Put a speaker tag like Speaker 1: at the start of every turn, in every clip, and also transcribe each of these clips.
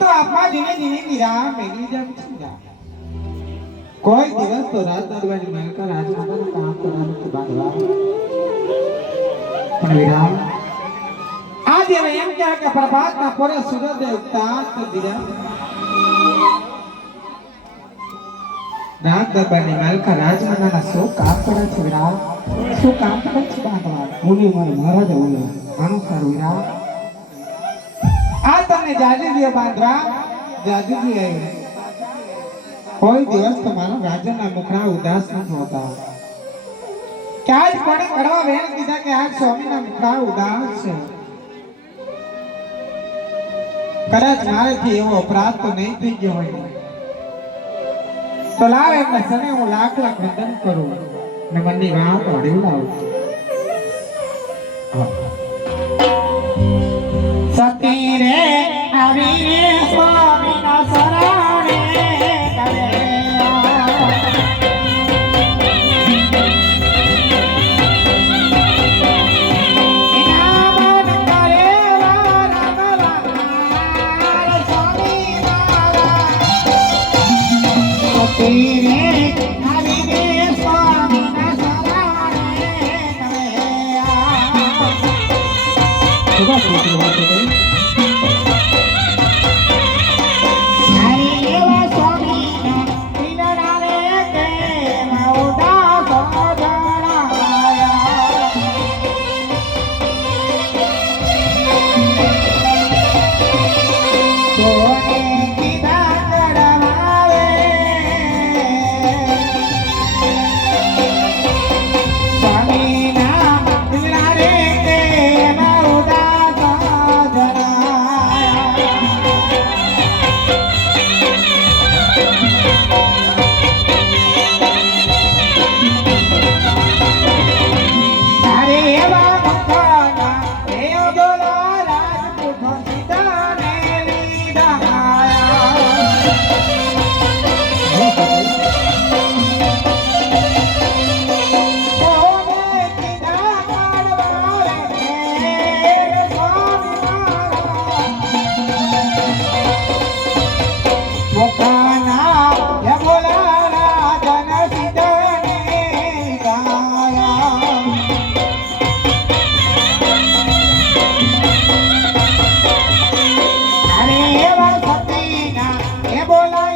Speaker 1: તો આપા ધીમે ધીમે વિરામ મેળવી જેમ છે. કોઈ દિવસ તો રાત દરબારી મહેલકા રાજમાતાનું કામ કરવાનું તો બાંધવા પણ વિરામ. આજે એમ કહે કે પ્રભાતના પોરે સૂર્યદેવ તો વિરામ. રાત દરબારની મહેલકા રાજમાતાના શું કામ કરે છે વિરામ? શું કામ કરે છે બાંધવા મુનિ મારે મહારાજ આનું સારું વિરામ. જાજુજીએ બાંધવા જાજુજી આવ્યું કોઈ દિવસ તમારો રાજાના મુખડા ઉદાસ ન હોતા ક્યાં જ પણ કડવા વેણ કીધા કે આજ સ્વામીના મુખડા ઉદાસ છે. કદાચ મારેથી એવો અપરાધ તો નહીં થઈ ગયો હોય. તો લાવ એમને, સને હું લાખ લાખ વંદન કરું ને મનની વાત વળી લાવું એ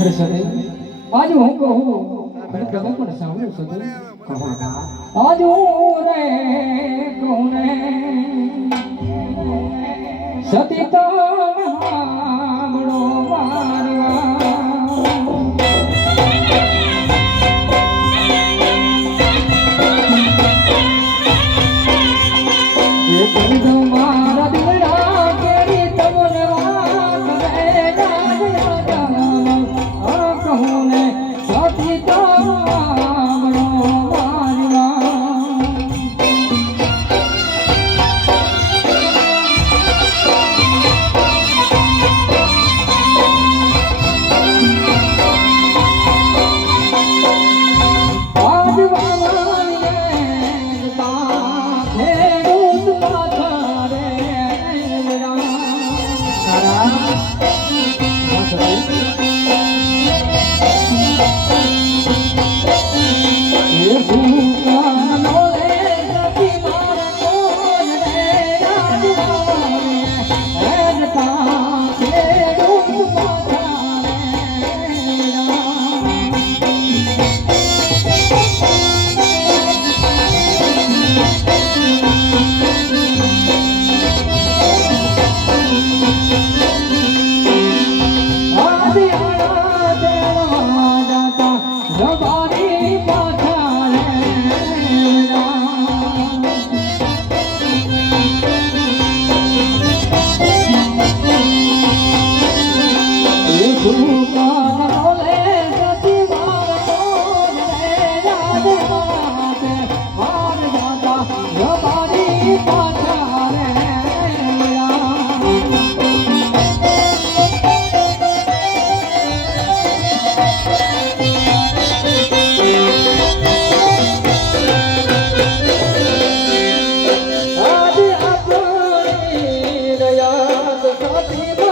Speaker 1: અરે
Speaker 2: સરે આજ હું કહું. મને તમે પણ સાંભળો સતી તો મારવા એ
Speaker 1: राधे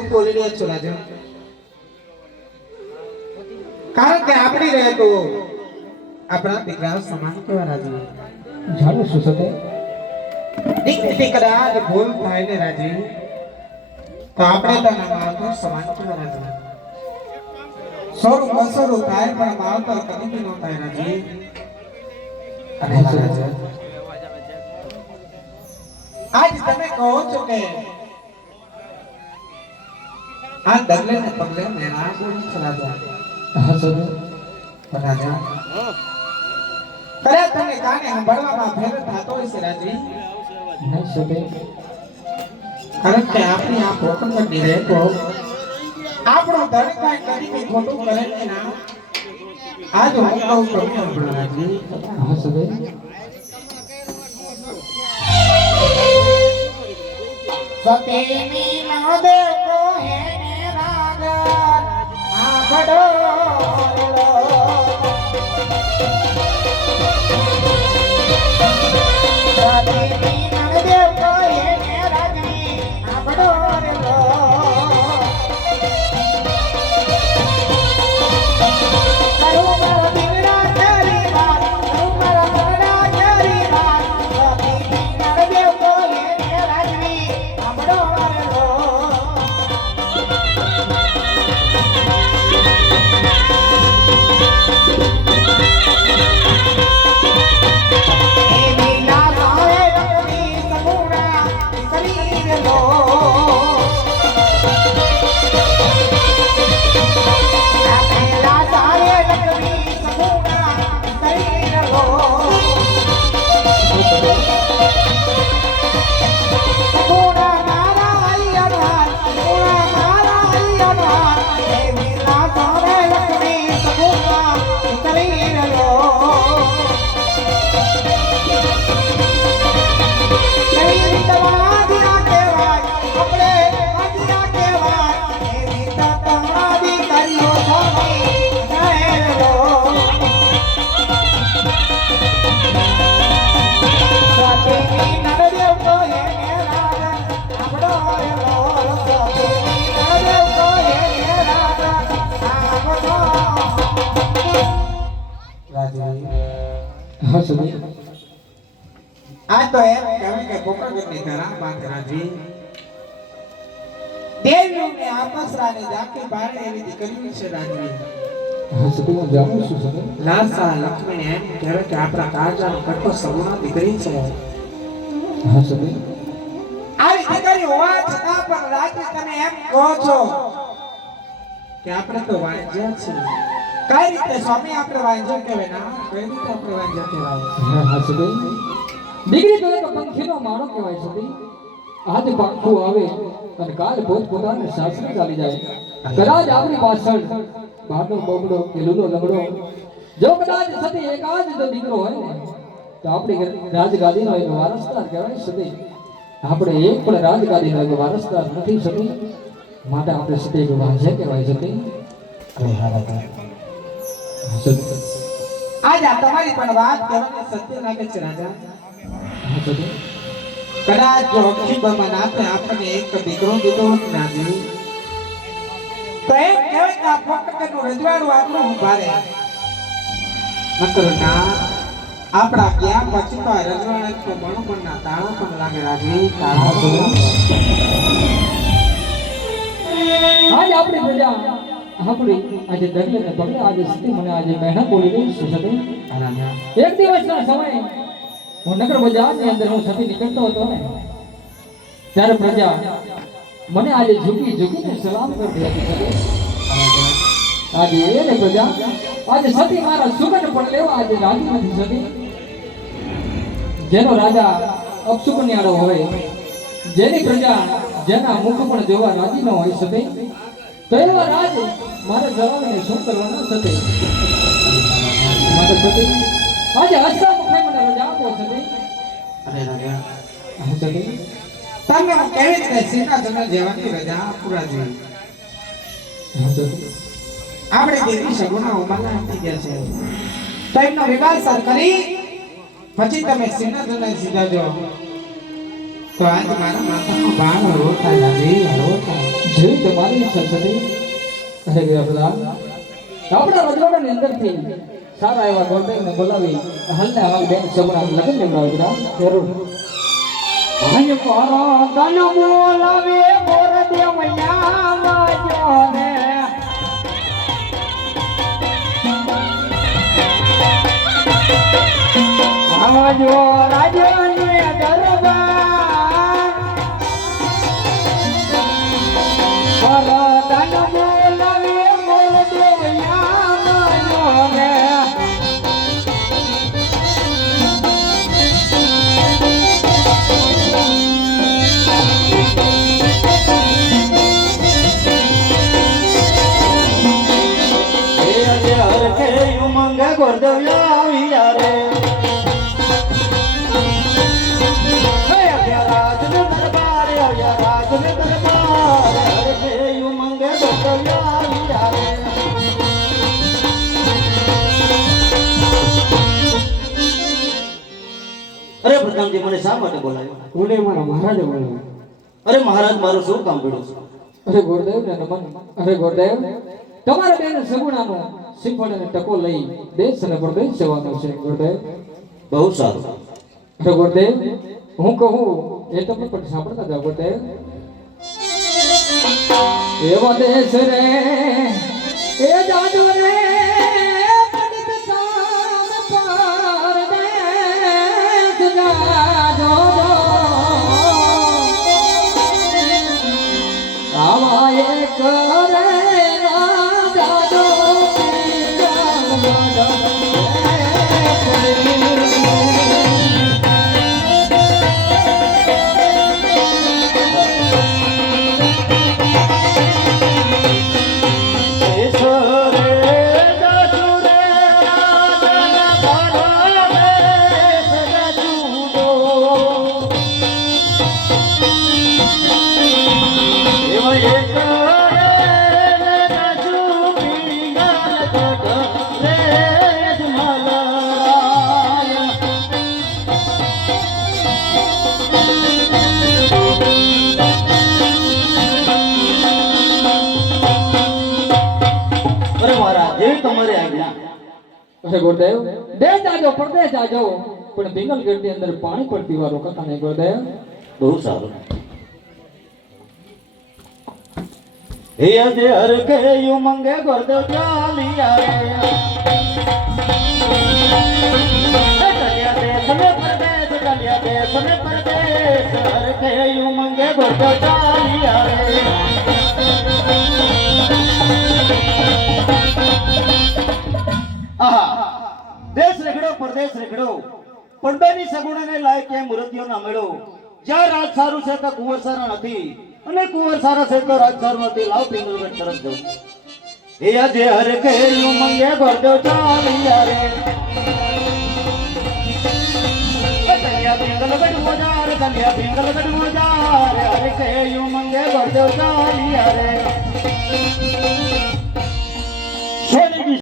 Speaker 1: રહ્યા છો રાજન કારણ કે આપણી રહે તો આપણા દીકરા સમાન કેવા રાજન
Speaker 2: જાણું છું સતે
Speaker 1: દીકરી કદાચ ભૂલ થાય ને રાજી તો આપણે તેના માવતર સમાન કેવા રાજન સોરું બસરું થાય પણ માવતર કદી ન થાય રાજી. અને આજ તમે કહો છો કે આ ડગલે ને પગલે મેરા બોલી ચલા જાય. રાજા. કદાચ તમે કાને સાંભળવામાં ફેર થતો હોય છે રાજી.
Speaker 2: નહીં સતે
Speaker 1: કારણ કે આપણી આ પોકંગની રહે તો આપણો ધડ કાંઈ કરીને ખોટું કરે ને ના આજ હું કહું તમે સાંભળો રાજી.
Speaker 2: હા સતે
Speaker 1: સતીની નદે આખડો રાજવી
Speaker 2: હા સદી
Speaker 1: આ તો એમ કહેવાય કે એવી દીકરીઓ છે રાજવી
Speaker 2: હા સદી છું સદી
Speaker 1: લાસા લક્ષ્મણ એમ કહેવાય કે આપણા કાળજાનો કટકો સગુણા દીકરી છે.
Speaker 2: હા સદી
Speaker 1: આવી દીકરી હોવા છતાં પણ રાજવી તમે એમ કહો છો કે આપણે તો વાંચ્યા છીએ. કઈ રીતે સ્વામી આપણે વાંજન કહેવાય? ના કઈ રીતે આપણે વાંજન કહેવાય.
Speaker 2: હા સદી દીકરી તો એક પંખીનો માળો કહેવાય સદી આજે પાંખું આવે અને કાલ પોત પોતાને સાસરે ચાલી જાય. કદાચ આપણી પાછળ બહારનો બબડો કે લૂલો લગડો જો કદાચ સતી એકાદ જો દીકરો હોય ને તો આપણી રાજગાદીનો એક વારસદાર કહેવાય સતી આપણે એક પણ રાજગાદીનો એક વારસદાર નથી સતી. માટે આપણે સતી વાંઝે કહેવાય સતી સતી
Speaker 1: આજ આ તમારી પણ વાત કહેવાની સત્ય લાગે છે રાજા
Speaker 2: હા સતી
Speaker 1: કદાચ જો અક્ષી બમન આપે આપણને એક દીકરો દીધો હોત ને આજે તો એમ કહેવાય કે આ પોકટનું રજવાડું આપણું હું ભારે નકર ના આપણા ગયા પછી તો આ રજવાડા તો બણુબણના તાળા પણ લાગે રાજવી તાળા પણ લાગે.
Speaker 2: આજ આપણી પ્રજા આપણી આજે દરિયા પગલે આજે સ્થિતિ મને આજે મહેનત બોલી રહી છે સતી એક દિવસના સમયે હું નગર બજારની અંદર હું સતી નીકળતો હતો ને, ત્યારે પ્રજા મને આજે ઝૂકી ઝૂકીને સલામ કરતી હતી. આજે એ ને પ્રજા, આજે સતી મારા સુગન પણ લેવા આજે રાજી નથી સતી જેનો રાજા અપસુકન્યાળો હોય, જેની પ્રજા જેના મુખ પણ જોવા રાજી ન હોય સતી મારે જવાને શું કરવાના સતી મારે સતી આજે હસતા મુખે મને રજા આપો સતી
Speaker 1: અરે રાજા.
Speaker 2: હા, સતી
Speaker 1: કેવી રીતે સિંહાસન જવાની રજા પૂરા
Speaker 2: સતી
Speaker 1: આપણે દેવી સગુણા ઉંમરના ગયા છે. તો એમનો વિવાહ સર કરી પછી તમે સિંહાસન સીધા જો. તો આજ મારા માથાનો ભાવ રોતા થાય રોતા
Speaker 2: જેવી તમારી ઈચ્છા સતી અરે ગરબલા આપણા રજવાડાની અંદરથી સારા એવા ગોરદેવને બોલાવી હાલને હાલ બેન સગુણા લગ્ન લેવડાવડા જરૂર.
Speaker 3: હજ કરો તન બોલાવે મોર દેવયા માજો રે આવજો રાજને
Speaker 4: ગોરદવ્યા આવ્યા રે. અરે પ્રધાનજી મને શા માટે બોલાવ્યો?
Speaker 2: ઉડે મારા મહારાજે બોલાવ્યો.
Speaker 4: અરે મહારાજ મારું શું કામ પડ્યું? છે
Speaker 2: અરે ગોરદેવ ને નમન અરે ગોરદેવ તમારા બેન સગુણાનો શ્રીફળ ટકો લઈ દેશ અને પ્રદેશ જવાનો છે ગુરુદેવ.
Speaker 4: બહુ સારું.
Speaker 2: તો ગુરુદેવ હું કહું એ તમે પણ સાંભળતા જાઓ ગુરુદેવ. એવો દેશ રે એ જાદુ અરે ગુરુદેવ દેશ જાજો પરદેશ જાજો. પણ પિંગલ ગેટની અંદર પાણી પણ પીવા રોકાતા નહીં, ગુરુદેવ.
Speaker 4: બહુ સારું. હે આજે હર કે યુ મંગે ગુરુદેવ દેશ ને પરદેશ હર કે યુ મંગે ગુરુદેવ ચાલિયા રે દેશ રેખડો, પરદેશ રેખડો. પડદાની સગુણાને લાયક ક્યાંય મૂર્તિઓ ના મેળો. જ્યાં રાજ સારું છે તો કુંવર સારા નથી. અને કુંવર સારા છે તો રાજ સારું નથી. લાવ પિંગલગઢ તરફ જવું એ આજે હર કેલું મંગે ગોરદેવ ચાલિયા રે. ચાલ્યા પિંગલગઢ મોજાર ચાલ્યા પિંગલગઢ મોજાર મંગે ગોરદેવ ચાલિયા રે.